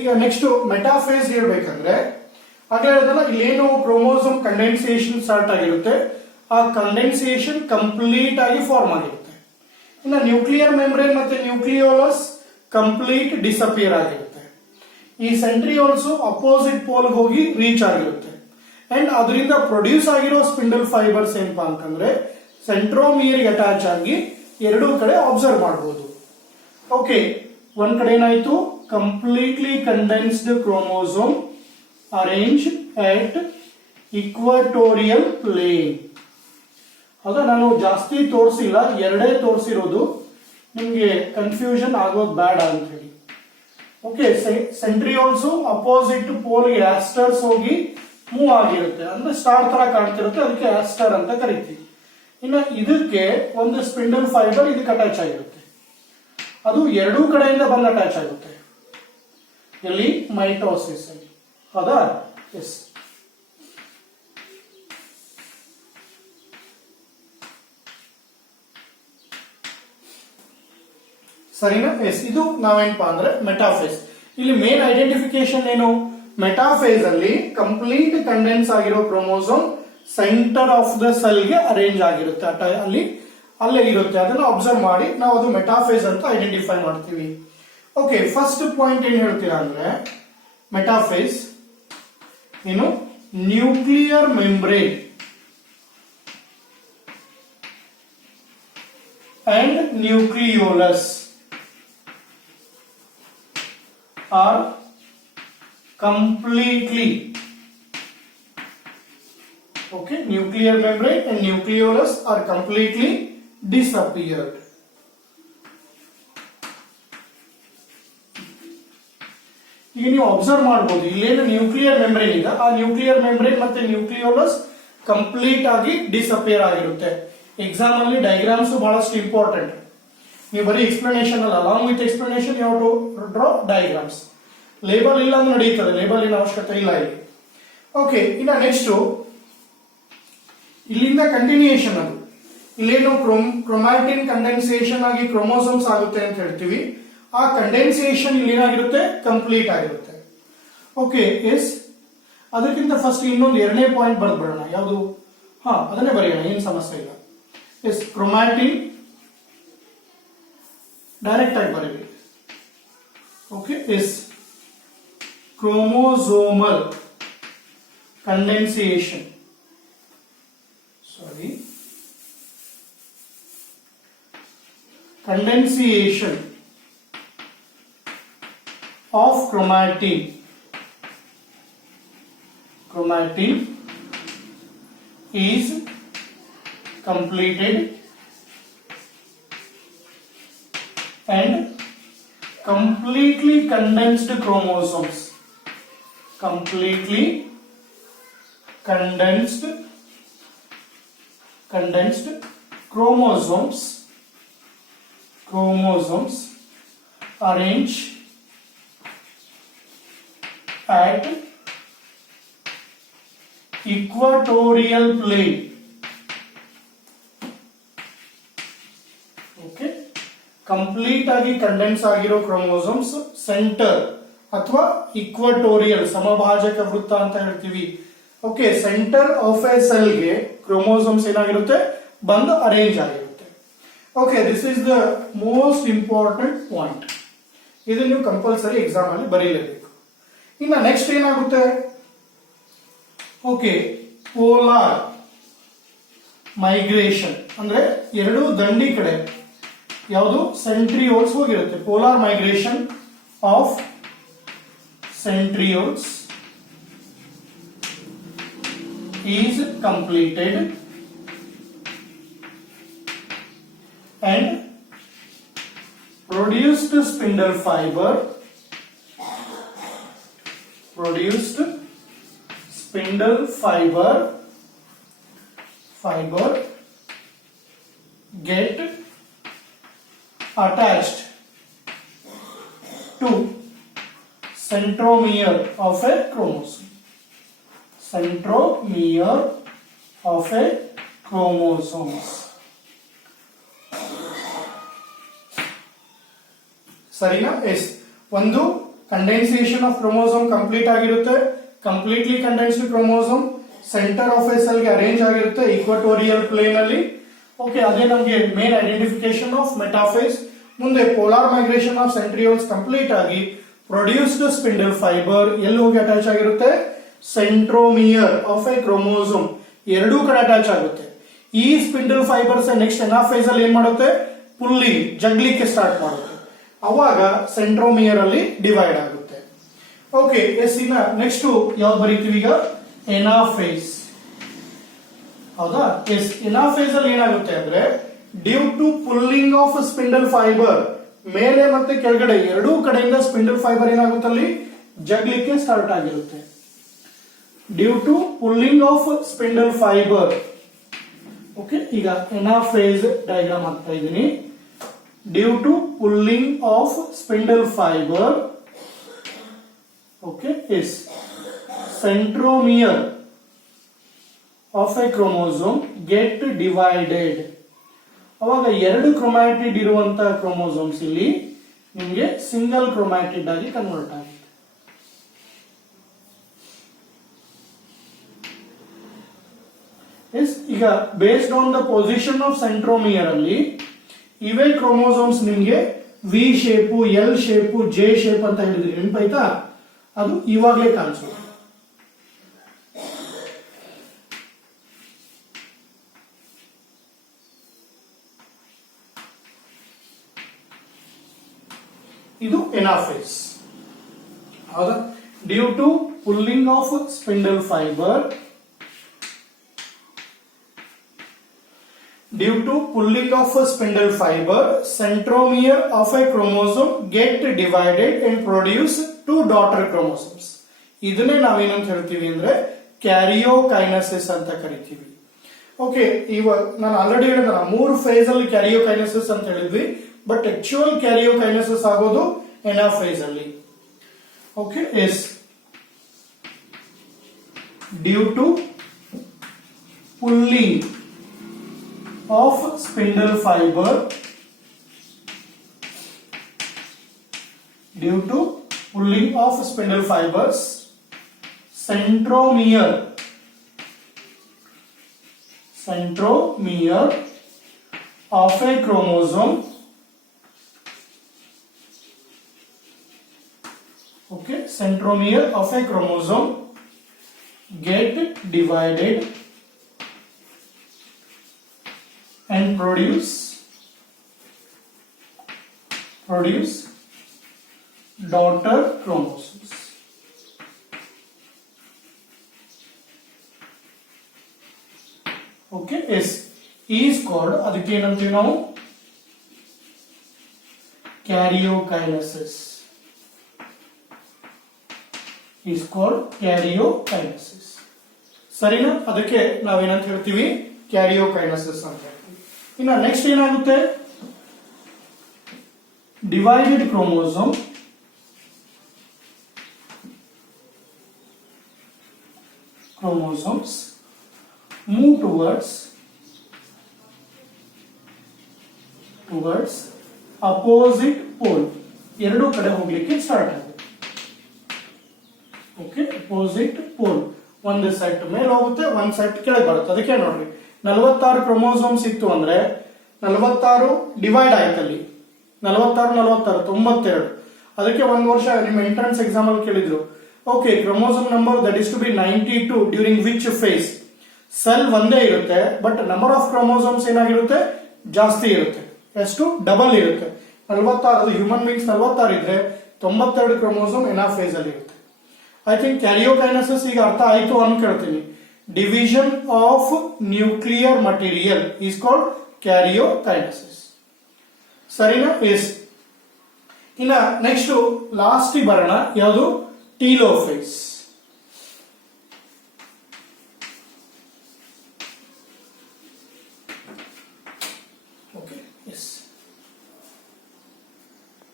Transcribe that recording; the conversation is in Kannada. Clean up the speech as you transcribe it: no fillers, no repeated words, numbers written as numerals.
ಈಗ ನೆಕ್ಸ್ಟ್ ಮೆಟಾಫೇಸ್ ಹೇಳ್ಬೇಕಂದ್ರೆ ಹಾಗೆ ಹೇಳಿದ್ನಲ್ಲ ಇಲ್ಲೇನು ಕ್ರೋಮೋಸೋಮ್ ಕಂಡೆನ್ಸೇಷನ್ ಸ್ಟಾರ್ಟ್ ಆಗಿರುತ್ತೆ, ಆ ಕಂಡೆನ್ಸೇಷನ್ ಕಂಪ್ಲೀಟ್ ಆಗಿ ಫಾರ್ಮ್ ಆಗಿರುತ್ತೆ. ಇನ್ನು ನ್ಯೂಕ್ಲಿಯರ್ ಮೆಂಬ್ರೇನ್ ಮತ್ತೆ ನ್ಯೂಕ್ಲಿಯೋಲಸ್ ಕಂಪ್ಲೀಟ್ ಡಿಸಪಿಯರ್ ಆಗಿರುತ್ತೆ. ಈ ಸೆಂಟ್ರಿಯೋಲ್ಸ್ ಅಪೋಸಿಟ್ ಪೋಲ್ ಹೋಗಿ ರೀಚ್ ಆಗಿರುತ್ತೆ ಅಂಡ್ ಅದರಿಂದ ಪ್ರೊಡ್ಯೂಸ್ ಆಗಿರೋ ಸ್ಪಿಂಡಲ್ ಫೈಬರ್ಸ್ ಏನಪ್ಪಾ ಅಂತಂದ್ರೆ ಸೆಂಟ್ರೋಮಿಯರ್ ಅಟ್ಯಾಚ್ ಆಗಿ ಎರಡೂ ಕಡೆ ಅಬ್ಸರ್ವ್ ಮಾಡಬಹುದು. ಓಕೆ, ಒಂದ್ ಕಡೆ ಏನಾಯ್ತು, completely condensed chromosome arrange at equatorial plane. ಹೌದಾ, ನಾನು ಜಾಸ್ತಿ ತೋರಿಸಿಲ್ಲ, ಎರಡೇ ತೋರಿಸಿರೋದು, ನಿಮ್ಗೆ ಕನ್ಫ್ಯೂಷನ್ ಆಗೋದು ಬೇಡ ಅಂತ ಹೇಳಿ. ಓಕೆ, ಸೆಂಟ್ರಿಯೋಲ್ಸ್ ಅಪೋಸಿಟ್ ಪೋಲ್ಗೆ ಆಸ್ಟರ್ಸ್ ಹೋಗಿ ಮೂವ್ ಆಗಿರುತ್ತೆ, ಅಂದ್ರೆ ಸ್ಟಾರ್ ತರ ಕಾಣ್ತಿರುತ್ತೆ, ಅದಕ್ಕೆ ಆಸ್ಟರ್ ಅಂತ ಕರಿತೀವಿ. ಇನ್ನು ಇದಕ್ಕೆ ಒಂದು ಸ್ಪಿಂಡಲ್ ಫೈಬರ್ ಇದಕ್ಕೆ ಅಟ್ಯಾಚ್ ಆಗಿರುತ್ತೆ, ಅದು ಎರಡೂ ಕಡೆಯಿಂದ ಬಂದು ಅಟ್ಯಾಚ್ ಆಗುತ್ತೆ. ಎಲ್ಲಿ? ಮೈಟೋಸಿಸ್ ಅಲ್ಲಿ. ಹೌದಾ? ಎಸ್. ಸರಿನಾ? ಎಸ್. ಇದು ನಾವೇನಪ್ಪಾ ಅಂದ್ರೆ ಮೆಟಾಫೇಸ್. ಇಲ್ಲಿ ಮೇನ್ ಐಡೆಂಟಿಫಿಕೇಶನ್ ಏನು? ಮೆಟಾಫೇಸ್ ಅಲ್ಲಿ ಕಂಪ್ಲೀಟ್ ಕಂಡೆನ್ಸ್ ಆಗಿರೋ chromosome centre of the cell ಗೆ ಅರೇಂಜ್ ಆಗಿರುತ್ತೆ, ಅಲ್ಲೇ ಇರುತ್ತೆ. ಅದನ್ನ ಅಬ್ಸರ್ವ್ ಮಾಡಿ ನಾವು ಅದು ಮೆಟಾಫೇಸ್ ಅಂತ ಐಡೆಂಟಿಫೈ ಮಾಡ್ತೀವಿ. ಓಕೆ, ಫಸ್ಟ್ ಪಾಯಿಂಟ್ ಏನ್ ಹೇಳ್ತೀರಾ ಅಂದ್ರೆ ಮೆಟಾಫೇಸ್ ಏನು? Nuclear membrane and nucleolus are completely, okay, nuclear membrane and nucleolus are completely disappeared. ಈಗ ನೀವು ಅಬ್ಸರ್ವ್ ಮಾಡಬಹುದು, ಇಲ್ಲೇನು ನ್ಯೂಕ್ಲಿಯರ್ ಮೆಂಬ್ರೇನ್ ಇದೆ, ಆ ನ್ಯೂಕ್ಲಿಯರ್ ಮೆಂಬ್ರೇನ್ ಮತ್ತೆ ನ್ಯೂಕ್ಲಿಯೋಲಸ್ ಕಂಪ್ಲೀಟ್ ಆಗಿ ಡಿಸಪಿಯರ್ ಆಗಿರುತ್ತೆ. ಎಕ್ಸಾಮ್ ಅಲ್ಲಿ ಡಯಾಗ್ರಾಮ್ಸ್ ಬಹಳಷ್ಟು ಇಂಪಾರ್ಟೆಂಟ್. ನೀವು ಬರೀ ಎಕ್ಸ್ಪ್ಲನೇಷನ್ ಅಲ್ಲ, along with explanation you have to draw diagrams. Label ಇಲ್ಲ ಅಂದ್ರೆ ನಡೀತದೆ, ಲೇಬಲ್ ಅವಶ್ಯಕತೆ ಇಲ್ಲ ಇಲ್ಲಿ. ಓಕೆ, ಇನ್ನ ನೆಕ್ಸ್ಟ್ ಇಲ್ಲಿಂದ ಕಂಟಿನ್ಯೂಯೇಷನ್. ಅದು ಇಲ್ಲೇನು ಕ್ರೊಮ್ಯಾಟಿನ್ ಕಂಡೆನ್ಸೇಷನ್ ಆಗಿ ಕ್ರೋಮೋಸೋಮ್ಸ್ ಆಗುತ್ತೆ ಅಂತ ಹೇಳ್ತೀವಿ. ಆ ಕಂಡೆನ್ಸೇಷನ್ ಇಲ್ಲಿ ಏನಾಗಿರುತ್ತೆ? ಕಂಪ್ಲೀಟ್ ಆಗಿರುತ್ತೆ. Okay, S. ಅದಕ್ಕಿಂತ ಫಸ್ಟ್ ಇನ್ನೊಂದು ಎರಡನೇ ಪಾಯಿಂಟ್ ಬರ್ದ್ಬಿಡೋಣ. ಯಾವುದು? ಅದನ್ನೇ ಬರೆಯೋಣ, ಏನ್ ಸಮಸ್ಯೆ ಇಲ್ಲ. ಎಸ್, ಕ್ರೊಮ್ಯಾಟಿನ್ ಡೈರೆಕ್ಟ್ ಆಗಿ ಬರೀರಿ. Okay, yes. chromosomal condensation, condensation of chromatin is completed and completely condensed chromosomes, completely condensed chromosomes arrange at equatorial plane. Okay, complete ಆಗಿ ಕಂಡೆನ್ಸ್ ಆಗಿರೋ ಕ್ರೋಮೋಸೋಮ್ಸ್ ಸೆಂಟರ್ ಅಥವಾ ಇಕ್ವಾಟೋರಿಯಲ್ ಸಮಭಾಜಕ ವೃತ್ತ ಅಂತ ಹೇಳ್ತೀವಿ. Okay, centre of A cell ಗೆ ಕ್ರೋಮೋಸೋಮ್ಸ್ ಏನಾಗಿರುತ್ತೆ? ಬಂದು ಅರೇಂಜ್ ಆಗಿರುತ್ತೆ. Okay, this is the most important point. ಇದು ನೀವು ಕಂಪಲ್ಸರಿ ಎಕ್ಸಾಮ್ ಅಲ್ಲಿ ಬರೀಲೇಬೇಕು. ಇನ್ನು ನೆಕ್ಸ್ಟ್ ಏನಾಗುತ್ತೆ? ಓಕೆ, ಪೋಲಾರ್ ಮೈಗ್ರೇಷನ್ ಅಂದ್ರೆ ಎರಡು ದಂಡಿ ಕಡೆ ಯಾವುದು? ಸೆಂಟ್ರಿಯೋಲ್ಸ್ ಹೋಗಿರುತ್ತೆ. Polar migration of centrioles is completed and produced spindle fiber get attached to centromere of a chromosome. Centromere of a chromosomes. ಸರಿನಾ? ಎಸ್. ಒಂದು ಕಂಡೆನ್ಸೇಷನ್ ಆಫ್ ಕ್ರೋಮೋಸೋಮ್ ಕಂಪ್ಲೀಟ್ ಆಗಿರುತ್ತೆ, completely condensed chromosome centre of A cell ಗೆ ಅರೇಂಜ್ ಆಗಿರುತ್ತೆ ಈಕ್ವಟೋರಿಯಲ್ ಪ್ಲೇನ್ ಅಲ್ಲಿ. ಓಕೆ, ಅದೇ ನಮಗೆ ಮೇನ್ ಐಡೆಂಟಿಫಿಕೇಶನ್ ಆಫ್ ಮೆಟಾಫೇಸ್. ಮುಂದೆ polar migration of centrioles complete ಆಗಿ ಪ್ರೊಡ್ಯೂಸ್ಡ್ ಸ್ಪಿಂಡಲ್ ಫೈಬರ್ ಎಲ್ಲಿ ಹೋಗಿ ಅಟ್ಯಾಚ್ ಆಗಿರುತ್ತೆ, ಸೆಂಟ್ರೋಮಿಯರ್ ಆಫ್ ಎ ಕ್ರೋಮೋಸೋಮ್ ಎರಡೂ ಕಡೆ ಅಟ್ಯಾಚ್ ಆಗುತ್ತೆ. ಈ ಸ್ಪಿಂಡಲ್ ಫೈಬರ್ಸ್ ನೆಕ್ಸ್ಟ್ ಎನಾಫೇಸ್ ಅಲ್ಲಿ ಏನ್ ಮಾಡುತ್ತೆ, ಪುಲ್ಲಿಂಗ್ ಜಗ್ಲಿಕ್ಕೆ ಸ್ಟಾರ್ಟ್ ಮಾಡುತ್ತೆ, ಅವಾಗ ಸೆಂಟ್ರೋಮಿಯರ್ ಅಲ್ಲಿ ಡಿವೈಡ್ ಆಗುತ್ತೆ. ಓಕೆ, ಎಸ್ ಇನ್ನ ನೆಕ್ಸ್ಟ್ ಯಾವ್ದು ಬರೀತೀವಿ ಈಗ, ಎನಾಫೇಸ್. ಹೌದಾ? ಎಸ್, ಎನಾಫೇಸ್ ಅಲ್ಲಿ ಏನಾಗುತ್ತೆ ಅಂದ್ರೆ due to pulling of spindle fibre, ಮೇಲೆ ಮತ್ತೆ ಕೆಳಗಡೆ ಎರಡೂ ಕಡೆಯಿಂದ ಸ್ಪಿಂಡಲ್ ಫೈಬರ್ ಏನಾಗುತ್ತೆ ಅಲ್ಲಿ ಜಗ್ಲಿಕ್ಕೆ ಸ್ಟಾರ್ಟ್ ಆಗಿರುತ್ತೆ. Due to pulling of spindle fibre. Okay, ಈಗ ಎನಾಫೇಸ್ ಡಯಾಗ್ರಾಮ್ ಹಾಕ್ತಾ ಇದ್ದೀನಿ. Due to pulling of spindle fibre, okay, is centromere of a chromosome get divided. ಅವಾಗ ಎರಡು ಕ್ರೊಮ್ಯಾಟಿಡ್ ಇರುವಂತ ಕ್ರೋಮೋಸೋಮ್ಸ್ ಇಲ್ಲಿ ನಿಮಗೆ ಸಿಂಗಲ್ ಕ್ರೊಮ್ಯಾಟಿಡ್ ಆಗಿ ಕನ್ವರ್ಟ್ ಆಗುತ್ತೆ. ಎಸ್, ಈಗ based on the position of centromere ಅಲ್ಲಿ ಇವೇ ಕ್ರೋಮೋಸೋಮ್ಸ್ ನಿಮ್ಗೆ V shape, L shape, J shape ಅಂತ ಹೇಳಿದ್ರಿ, ನೆನಪಾಯ್ತಾ? ಅದು ಇವಾಗಲೇ ಕಾಣಿಸುತ್ತೆ. ಇದು ಎನಾಫೇಸ್. ಹೌದಾ? Due to pulling of spindle fibre, due to pulling of a spindle fiber, centromere of a chromosome get divided and produce two daughter chromosomes. ಇದನ್ನೇ ನಾವೇನಂತ ಹೇಳ್ತೀವಿ ಅಂದ್ರೆ ಕ್ಯಾರಿಯೋಕೈನೆಸಿಸ್ ಅಂತ ಕರಿತೀವಿ. ಓಕೆ, ಇವಾಗ ನಾನು ಆಲ್ರೆಡಿ ಹೇಳಿದ ಮೂರು ಫೇಸ್ ಅಲ್ಲಿ ಕ್ಯಾರಿಯೋಕೈನೆಸಿಸ್ ಅಂತ ಹೇಳಿದ್ವಿ, ಬಟ್ ಆಕ್ಚುಯಲ್ ಕ್ಯಾರಿಯೋಕೈನೆಸಿಸ್ ಆಗೋದು ಎನಾಫೇಸ್ ಅಲ್ಲಿ. Okay, yes, due to pulling of spindle fiber, due to pulling of spindle fibers, centromere of a chromosome, okay, centromere of a chromosome get divided and produce daughter chromosomes. Okay, yes, is called, ಅದಕ್ಕೆ ಏನಂತೀವಿ ನಾವು, ಕ್ಯಾರಿಯೋಕೈನೆಸಿಸ್. is called karyokinesis. ಸರಿನಾ? ಅದಕ್ಕೆ ನಾವೇನಂತ ಹೇಳ್ತೀವಿ, ಕ್ಯಾರಿಯೋಕೈನೆಸಿಸ್ ಅಂತ. ಇನ್ನು ನೆಕ್ಸ್ಟ್ ಏನಾಗುತ್ತೆ, divided chromosome. Chromosomes move towards opposite pole, ಎರಡೂ ಕಡೆ ಹೋಗ್ಲಿಕ್ಕೆ ಸ್ಟಾರ್ಟ್ ಆಗುತ್ತೆ. ಓಕೆ, ಅಪೋಸಿಟ್ ಪೋಲ್, ಒಂದು ಸೆಟ್ ಮೇಲೆ ಹೋಗುತ್ತೆ, ಒಂದು ಸೆಟ್ ಕೆಳಗೆ ಬರುತ್ತೆ. ಅದಕ್ಕೆ ನೋಡ್ರಿ 46 ಕ್ರೋಮೋಸೋಮ್ಸ್ ಇತ್ತು ಅಂದ್ರೆ 46 ಡಿವೈಡ್ ಆಯ್ತಲ್ಲಿ, 46 92. ಅದಕ್ಕೆ ಒಂದು ವರ್ಷ ನಿಮ್ಮ ಎಂಟ್ರೆನ್ಸ್ ಎಕ್ಸಾಮ್ ಅಲ್ಲಿ ಕೇಳಿದ್ರು, okay, chromosome number that is to be 92 during which phase. Cell ಒಂದೇ ಇರುತ್ತೆ, ಬಟ್ ನಂಬರ್ ಆಫ್ ಕ್ರೋಮೋಸೋಮ್ಸ್ ಏನಾಗಿರುತ್ತೆ, ಜಾಸ್ತಿ ಇರುತ್ತೆ. ಎಷ್ಟು? ಡಬಲ್ ಇರುತ್ತೆ. 46, ಹ್ಯೂಮನ್ ಬೀಂಗ್ಸ್ 46 ಇದ್ರೆ 92 ಕ್ರೋಮೋಸೋಮ್ ಎನಾಫೇಸ್ ಅಲ್ಲಿ ಇರುತ್ತೆ. ಐ ಥಿಂಕ್ ಕ್ಯಾರಿಯೋಕೈನೆಸಿಸ್ ಈಗ ಅರ್ಥ ಆಯ್ತು ಅನ್ಕೊಳ್ತೀನಿ. Division of nuclear material is called karyokinesis. ಸರಿನಾ? ಎಸ್. ಇನ್ನ ನೆಕ್ಸ್ಟ್ ಲಾಸ್ಟ್ ಬರೋಣ, ಯಾವುದು, ಟೀಲೋಫೇಸ್.